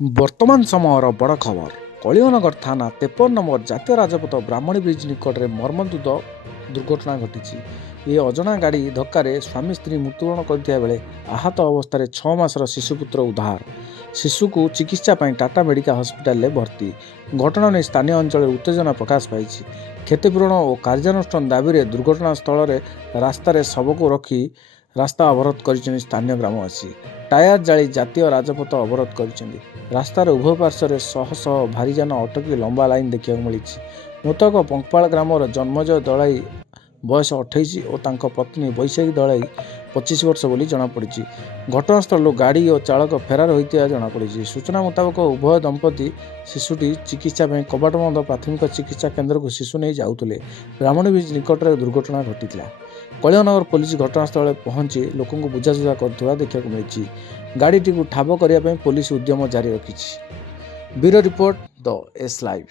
ବର୍ତ୍ତମାନ ସମୟର ବଡ଼ ଖବର। କଳିଙ୍ଗନଗର ଥାନା 53 ନମ୍ବର ଜାତୀୟ ରାଜପଥ ବ୍ରାହ୍ମଣୀ ବ୍ରିଜ୍ ନିକଟରେ ମର୍ମନ୍ତୁଦ ଦୁର୍ଘଟଣା ଘଟିଛି। ଏ ଅଜଣା ଗାଡ଼ି ଧକ୍କାରେ ସ୍ୱାମୀ ସ୍ତ୍ରୀ ମୃତ୍ୟୁବରଣ କରିଥିବା ବେଳେ ଆହତ ଅବସ୍ଥାରେ 6 ମାସର ଶିଶୁପୁତ୍ର ଉଦ୍ଧାର। ଶିଶୁକୁ ଚିକିତ୍ସା ପାଇଁ ଟାଟା ମେଡିକାଲ ହସ୍ପିଟାଲରେ ଭର୍ତ୍ତି। ଘଟଣା ନେଇ ସ୍ଥାନୀୟ ଅଞ୍ଚଳରେ ଉତ୍ତେଜନା ପ୍ରକାଶ ପାଇଛି। କ୍ଷତିପୂରଣ ଓ କାର୍ଯ୍ୟାନୁଷ୍ଠାନ ଦାବିରେ ଦୁର୍ଘଟଣା ସ୍ଥଳରେ ରାସ୍ତାରେ ଶବକୁ ରଖି ରାସ୍ତା ଅବରୋଧ କରିଛନ୍ତି ସ୍ଥାନୀୟ ଗ୍ରାମବାସୀ। ଟାୟାର ଜାଳି ଜାତୀୟ ରାଜପଥ ଅବରୋଧ କରିଛନ୍ତି। ରାସ୍ତାର ଉଭୟ ପାର୍ଶ୍ୱରେ ଶହ ଶହ ଭାରୀଯାନ ଅଟକି ଲମ୍ବା ଲାଇନ୍ ଦେଖିବାକୁ ମିଳିଛି। ମୃତକ ପଙ୍କ୍ପାଳ ଗ୍ରାମର ଜନ୍ମଜୟ ଦଳାଇ ବୟସ 28 ଓ ତାଙ୍କ ପତ୍ନୀ ବୈଶାଖୀ ଦଳାଇ 25 ବର୍ଷ ବୋଲି ଜଣାପଡ଼ିଛି। ଘଟଣାସ୍ଥଳରୁ ଗାଡ଼ି ଓ ଚାଳକ ଫେରାର ହୋଇଥିବା ଜଣାପଡ଼ିଛି। ସୂଚନା ମୁତାବକ ଉଭୟ ଦମ୍ପତି ଶିଶୁଟି ଚିକିତ୍ସା ପାଇଁ କବାଟବନ୍ଧ ପ୍ରାଥମିକ ଚିକିତ୍ସା କେନ୍ଦ୍ରକୁ ଶିଶୁ ନେଇ ଯାଉଥିଲେ। ବ୍ରାହ୍ମଣୀ ବ୍ରିଜ୍ ନିକଟରେ ଦୁର୍ଘଟଣା ଘଟିଥିଲା। କଳିଙ୍ଗନଗର ପୋଲିସ ଘଟଣାସ୍ଥଳରେ ପହଞ୍ଚି ଲୋକଙ୍କୁ ବୁଝାସୁଝା କରୁଥିବା ଦେଖିବାକୁ ମିଳିଛି। ଗାଡ଼ିଟିକୁ ଠାବ କରିବା ପାଇଁ ପୋଲିସ ଉଦ୍ୟମ ଜାରି ରଖିଛି। ବ୍ୟୁରୋ ରିପୋର୍ଟ, ଦ ଏସ୍ ଲାଇଭ୍।